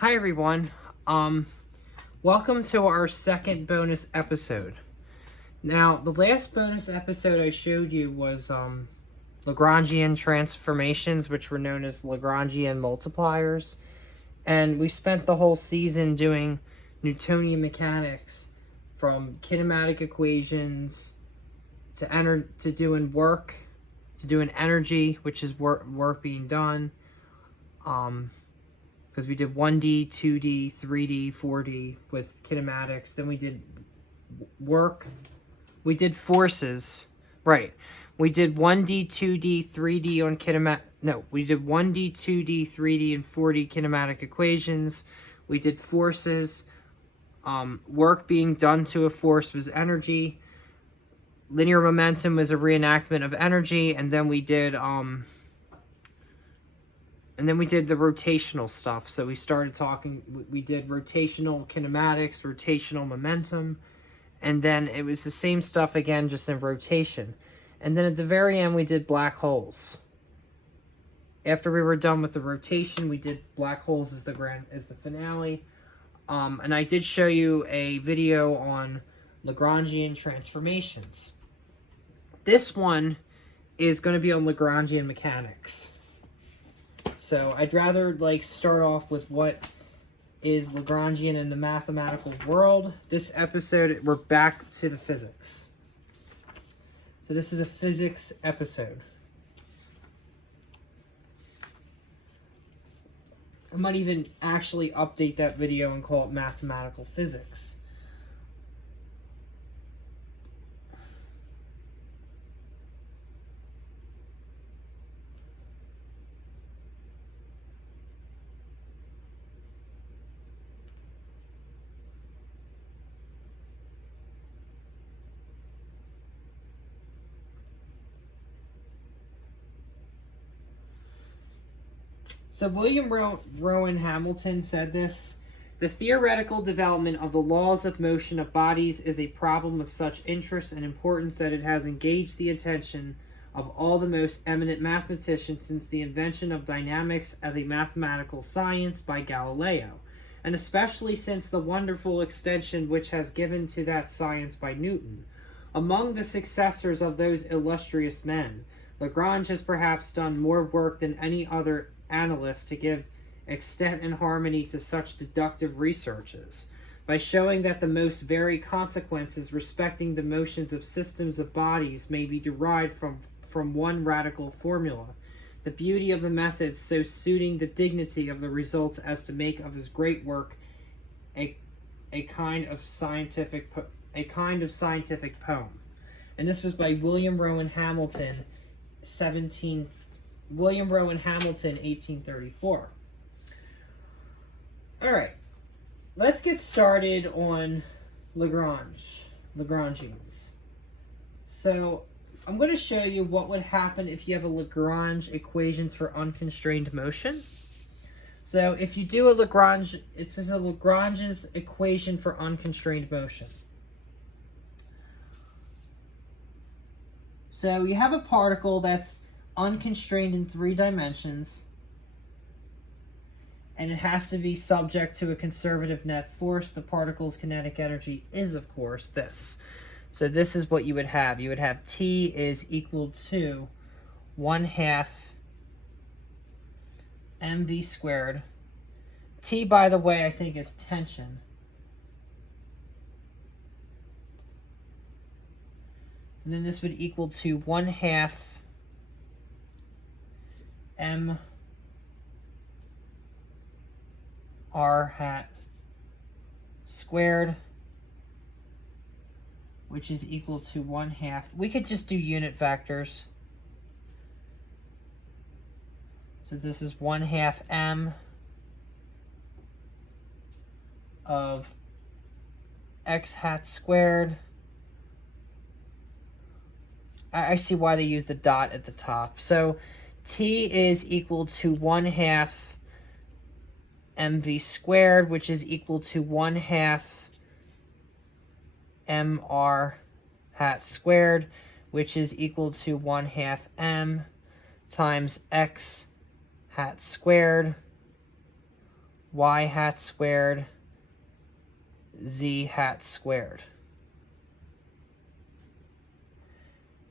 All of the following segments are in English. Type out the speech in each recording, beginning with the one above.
Hi everyone. Welcome to our second bonus episode. Now, the last bonus episode I showed you was Lagrangian transformations, which were known as Lagrangian multipliers, and we spent the whole season doing Newtonian mechanics, from kinematic equations to doing work, to doing energy, which is work being done. Because we did 1D, 2D, 3D, 4D with kinematics. Then we did work. We did forces. Right. We did 1D, 2D, 3D on kinematic. No, we did 1D, 2D, 3D, and 4D kinematic equations. We did forces. Work being done to a force was energy. Linear momentum was a reenactment of energy. And then we did the rotational stuff. So we started talking, we did rotational kinematics, rotational momentum, and then it was the same stuff again, just in rotation. And then at the very end, we did black holes. After we were done with the rotation, we did black holes as the finale. And I did show you a video on Lagrangian transformations. This one is going to be on Lagrangian mechanics. So I'd rather start off with what is Lagrangian in the mathematical world. This episode, we're back to the physics. So this is a physics episode. I might even actually update that video and call it mathematical physics. So William Rowan Hamilton said this: "The theoretical development of the laws of motion of bodies is a problem of such interest and importance that it has engaged the attention of all the most eminent mathematicians since the invention of dynamics as a mathematical science by Galileo, and especially since the wonderful extension which has given to that science by Newton. Among the successors of those illustrious men, Lagrange has perhaps done more work than any other analyst to give extent and harmony to such deductive researches, by showing that the most varied consequences respecting the motions of systems of bodies may be derived from one radical formula, the beauty of the methods so suiting the dignity of the results as to make of his great work a kind of scientific poem." And this was by William Rowan Hamilton, 1834. All right, let's get started on Lagrangians. So I'm going to show you what would happen if you have a Lagrange equations for unconstrained motion. So if you do a Lagrange, it says a Lagrange's equation for unconstrained motion. So you have a particle that's unconstrained in 3 dimensions, and it has to be subject to a conservative net force. The particle's kinetic energy is, of course, this. So this is what you would have. You would have T is equal to 1/2 mv squared. T, by the way, I think is tension. And then this would equal to 1/2 m r hat squared, which is equal to 1/2. We could just do unit vectors. So this is 1/2 m of x hat squared. I see why they use the dot at the top. So T is equal to 1/2 mv squared, which is equal to 1/2 mr hat squared, which is equal to 1/2 m times x hat squared y hat squared z hat squared.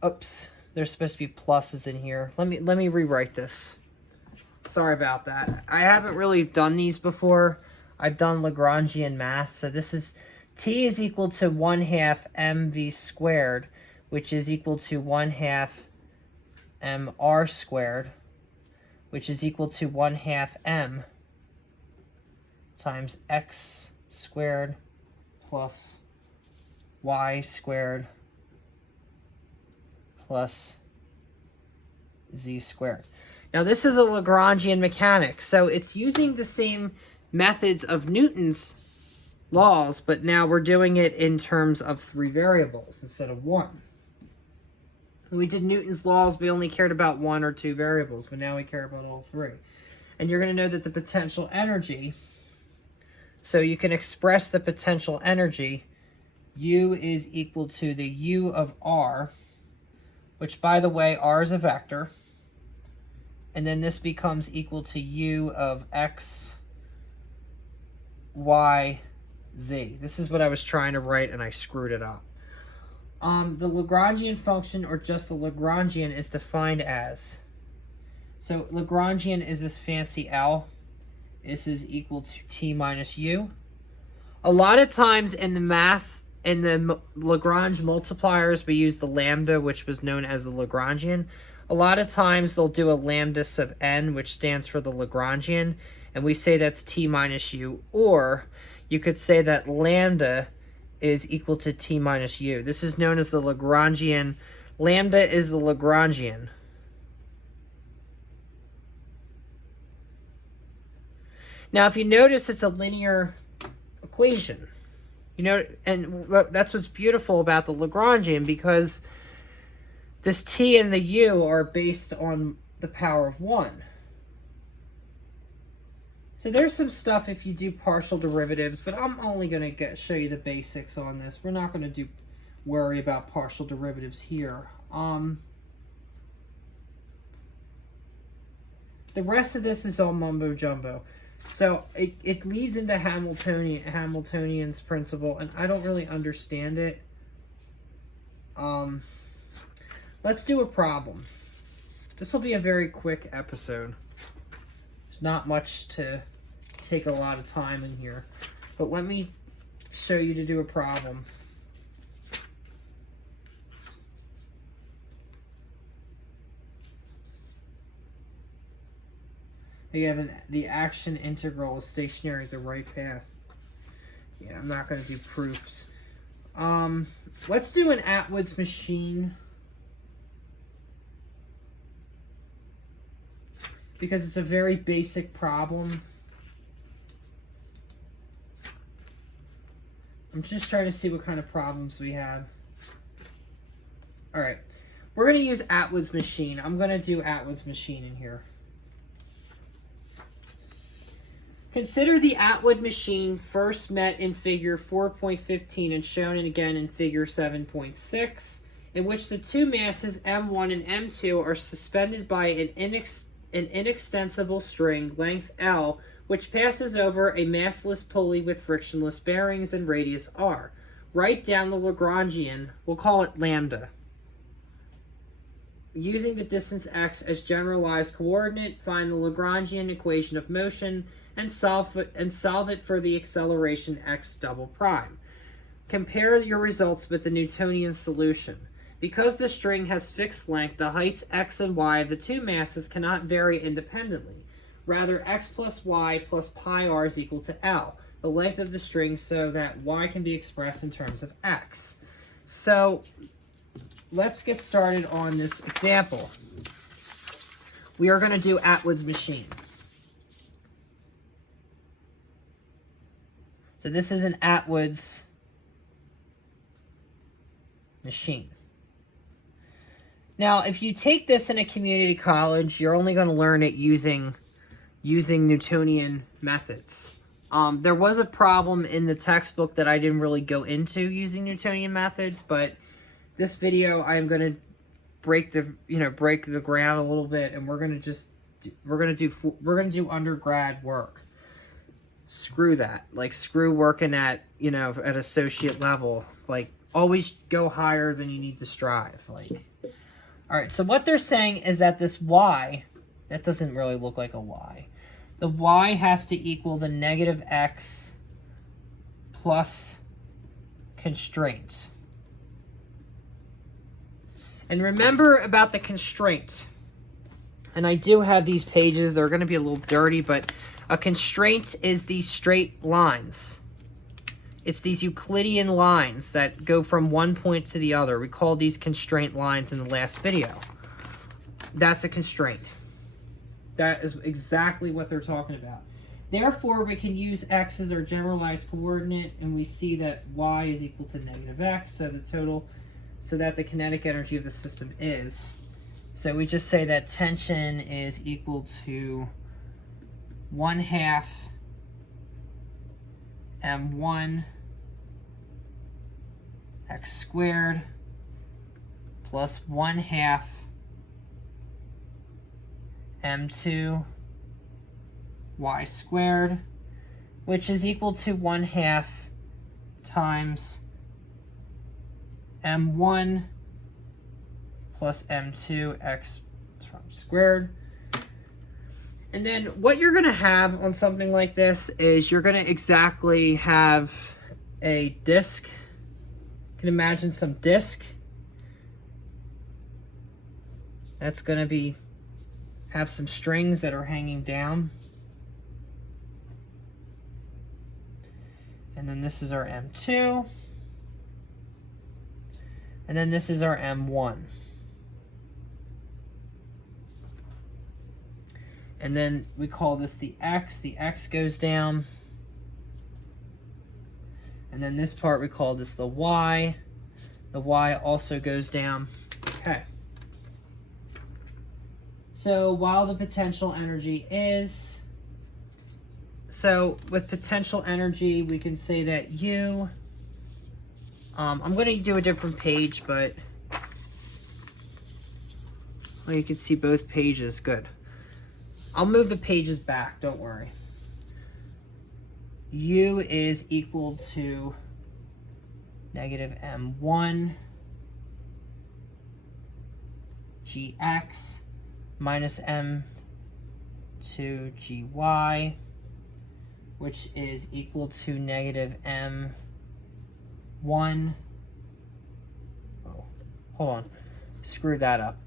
Oops, there's supposed to be pluses in here. Let me rewrite this. Sorry about that. I haven't really done these before. I've done Lagrangian math. So this is t is equal to 1/2 mv squared, which is equal to 1/2 mr squared, which is equal to 1/2 m times x squared plus y squared plus z squared. Now this is a Lagrangian mechanics, so it's using the same methods of Newton's laws, but now we're doing it in terms of 3 variables instead of 1. When we did Newton's laws, we only cared about 1 or 2 variables, but now we care about all 3. And you're going to know that the potential energy, so you can express the potential energy, U is equal to the U of R, which, by the way, R is a vector. And then this becomes equal to U of X, Y, Z. This is what I was trying to write, and I screwed it up. The Lagrangian function, or just the Lagrangian, is defined as, so Lagrangian is this fancy L. This is equal to T minus U. A lot of times in the math, in the Lagrange multipliers, we use the lambda, which was known as the Lagrangian. A lot of times they'll do a lambda sub n, which stands for the Lagrangian, and we say that's T minus U, or you could say that lambda is equal to T minus U. This is known as the Lagrangian. Lambda is the Lagrangian. Now, if you notice, it's a linear equation. You know, and that's what's beautiful about the Lagrangian, because this t and the u are based on the power of 1. So there's some stuff if you do partial derivatives, but I'm only going to show you the basics on this. We're not going to worry about partial derivatives here. The rest of this is all mumbo jumbo. So it leads into Hamiltonian's principle, and I don't really understand it. Let's do a problem. This will be a very quick episode. There's not much to take a lot of time in here, but let me show you to do a problem. You have the action integral is stationary at the right path. Yeah, I'm not going to do proofs. Let's do an Atwood's machine, because it's a very basic problem. I'm just trying to see what kind of problems we have. All right, we're going to use Atwood's machine. I'm going to do Atwood's machine in here. Consider the Atwood machine first met in figure 4.15 and shown again in figure 7.6, in which the two masses M1 and M2 are suspended by an inextensible string, length L, which passes over a massless pulley with frictionless bearings and radius r. Write down the Lagrangian, we'll call it lambda. Using the distance x as generalized coordinate, find the Lagrangian equation of motion and solve it for the acceleration x double prime. Compare your results with the Newtonian solution. Because the string has fixed length, the heights x and y of the two masses cannot vary independently. Rather, x plus y plus pi r is equal to L, the length of the string, so that y can be expressed in terms of x. So let's get started on this example. We are going to do Atwood's machine. So this is an Atwood's machine. Now, if you take this in a community college, you're only going to learn it using Newtonian methods. There was a problem in the textbook that I didn't really go into using Newtonian methods, but this video I'm going to break the ground a little bit, and we're going to do undergrad work. screw that. Like, screw working at, you know, at associate level. Like, always go higher than you need to strive. Like, all right, so what they're saying is that this y, that doesn't really look like a y. The y has to equal the negative x plus constraint. And remember about the constraint. And I do have these pages. They're going to be a little dirty, but a constraint is these straight lines. It's these Euclidean lines that go from one point to the other. We called these constraint lines in the last video. That's a constraint. That is exactly what they're talking about. Therefore, we can use x as our generalized coordinate, and we see that y is equal to negative x, so that the kinetic energy of the system is. So we just say that tension is equal to 1/2 m1 x squared plus 1/2 m2 y squared, which is equal to 1/2 times m1 plus m2 x squared. And then what you're going to have on something like this is you're going to exactly have a disk. You can imagine some disk that's going to have some strings that are hanging down. And then this is our m2. And then this is our m1. And then we call this the x. The x goes down. And then this part we call this the y. The y also goes down. Okay. So while the potential energy is... So with potential energy, we can say that U... I'm going to do a different page, but... Well, you can see both pages. Good. I'll move the pages back, don't worry. U is equal to negative m1 gx minus m2 gy, which is equal to negative m1. Oh, hold on. Screw that up.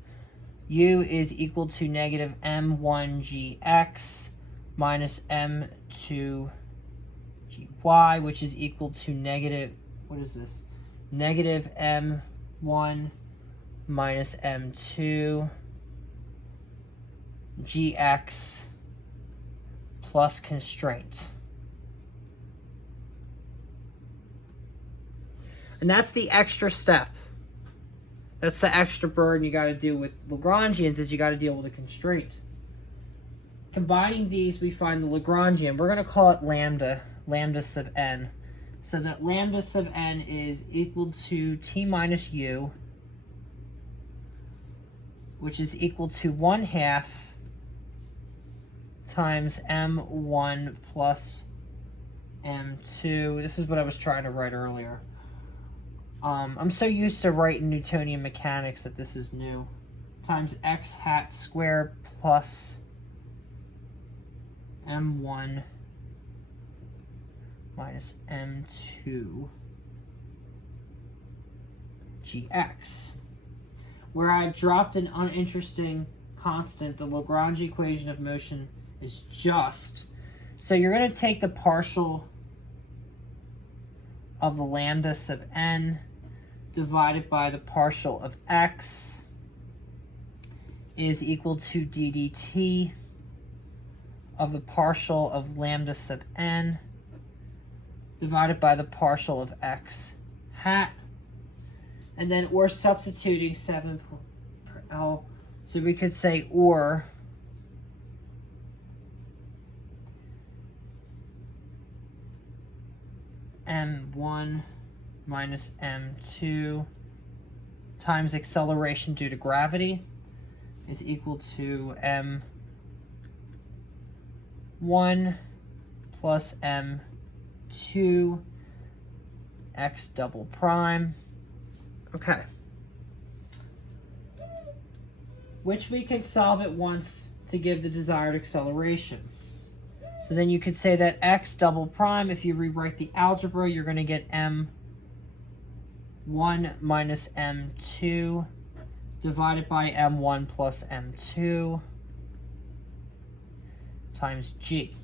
U is equal to negative m1 gx minus m2 gy, which is equal to negative, what is this? Negative m1 minus m2 gx plus constraint. And that's the extra step. That's the extra burden you got to deal with Lagrangians, is you got to deal with a constraint. Combining these, we find the Lagrangian. We're going to call it lambda sub n. So that lambda sub n is equal to t minus u, which is equal to 1/2 times m1 plus m2. This is what I was trying to write earlier. I'm so used to writing Newtonian mechanics that this is new. Times x hat squared plus m1 minus m2 gx. Where I've dropped an uninteresting constant, the Lagrange equation of motion is just. So you're going to take the partial of the lambda sub n divided by the partial of x is equal to d dt of the partial of lambda sub n divided by the partial of x hat. And then we're substituting 7 per L. So we could say or m1 minus m2 times acceleration due to gravity is equal to m1 plus m2 x double prime. Okay. Which we can solve at once to give the desired acceleration. So then you could say that x double prime, if you rewrite the algebra, you're going to get m1 minus m2 divided by m1 plus m2 times g.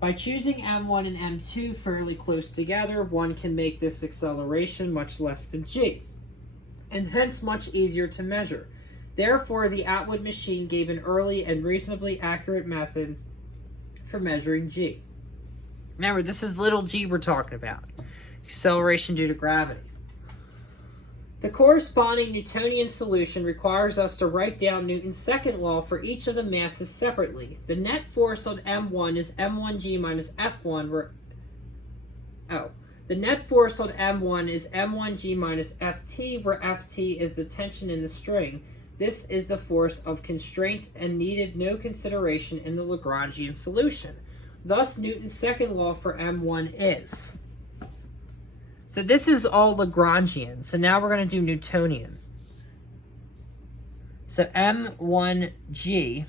By choosing m1 and m2 fairly close together, one can make this acceleration much less than g, and hence much easier to measure. Therefore, the Atwood machine gave an early and reasonably accurate method for measuring g. Remember, this is little g we're talking about. Acceleration due to gravity. The corresponding Newtonian solution requires us to write down Newton's second law for each of the masses separately. The net force on M1 is M1g minus F1, the net force on M1 is M1g minus Ft, where Ft is the tension in the string. This is the force of constraint and needed no consideration in the Lagrangian solution. Thus, Newton's second law for M1 is. So this is all Lagrangian. So now we're going to do Newtonian. So M1g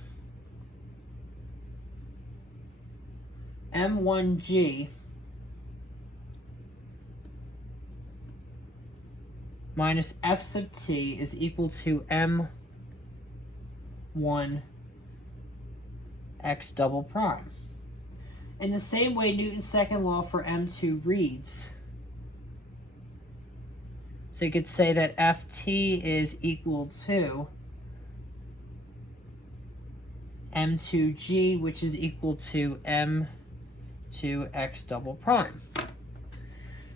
minus F sub t is equal to M1 x double prime. In the same way, Newton's second law for M2 reads. So you could say that Ft is equal to M2g, which is equal to M2x double prime.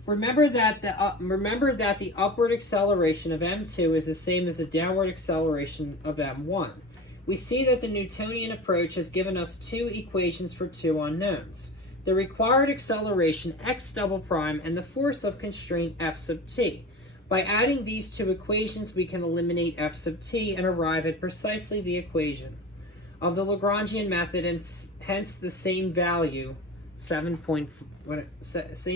Remember that the upward acceleration of M2 is the same as the downward acceleration of M1. We see that the Newtonian approach has given us two equations for two unknowns: the required acceleration x double prime and the force of constraint F sub t. By adding these two equations, we can eliminate F sub t and arrive at precisely the equation of the Lagrangian method, and hence the same value, same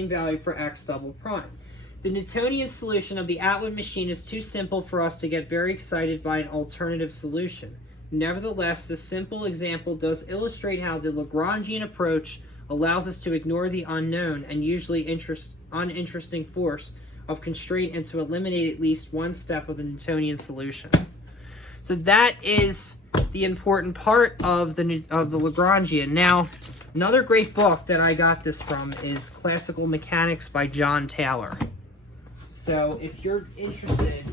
value for x double prime. The Newtonian solution of the Atwood machine is too simple for us to get very excited by an alternative solution. Nevertheless, this simple example does illustrate how the Lagrangian approach allows us to ignore the unknown and usually uninteresting force of constraint and to eliminate at least one step of the Newtonian solution. So that is the important part of the Lagrangian. Now, another great book that I got this from is Classical Mechanics by John Taylor. So if you're interested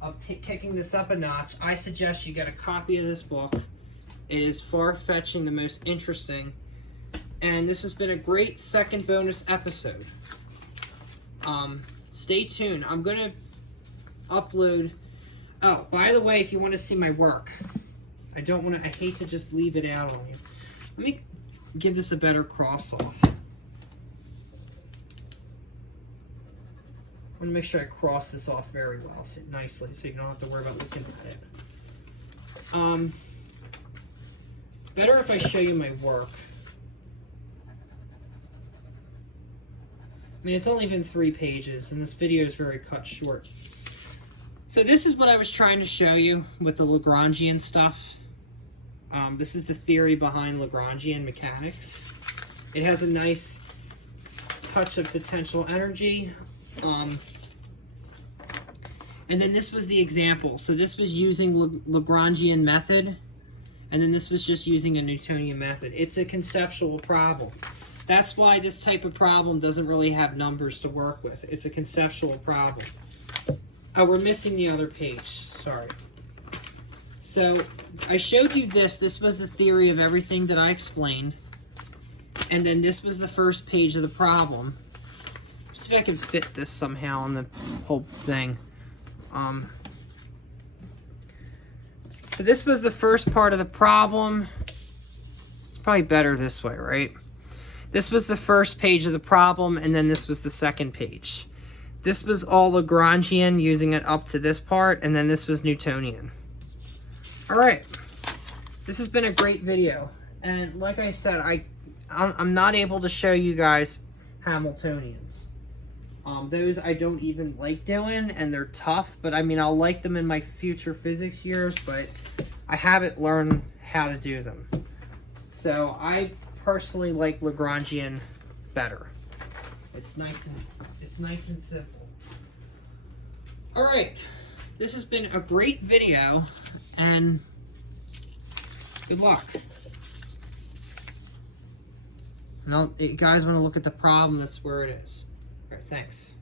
of kicking this up a notch, I suggest you get a copy of this book. It is far-fetching, the most interesting, and this has been a great second bonus episode. Stay tuned. I'm going to upload... Oh, by the way, if you want to see my work, I hate to just leave it out on you. Let me give this a better cross-off. I want to make sure I cross this off very well, nicely, so you don't have to worry about looking at it. It's better if I show you my work. I mean, it's only been 3 pages, and this video is very cut short. So this is what I was trying to show you with the Lagrangian stuff. This is the theory behind Lagrangian mechanics. It has a nice touch of potential energy. And then this was the example. So this was using Lagrangian method, and then this was just using a Newtonian method. It's a conceptual problem. That's why this type of problem doesn't really have numbers to work with. It's a conceptual problem. Oh, we're missing the other page. Sorry. So I showed you this. This was the theory of everything that I explained. And then this was the first page of the problem. See if I can fit this somehow on the whole thing. So this was the first part of the problem. It's probably better this way, right? This was the first page of the problem, and then this was the second page. This was all Lagrangian, using it up to this part, and then this was Newtonian. All right. This has been a great video. And like I said, I'm not able to show you guys Hamiltonians. Those I don't even like doing, and they're tough, but I mean, I'll like them in my future physics years, but I haven't learned how to do them. So I personally like Lagrangian better. It's nice and simple. All right, this has been a great video, and good luck. Now, you guys want to look at the problem, that's where it is. All right, thanks.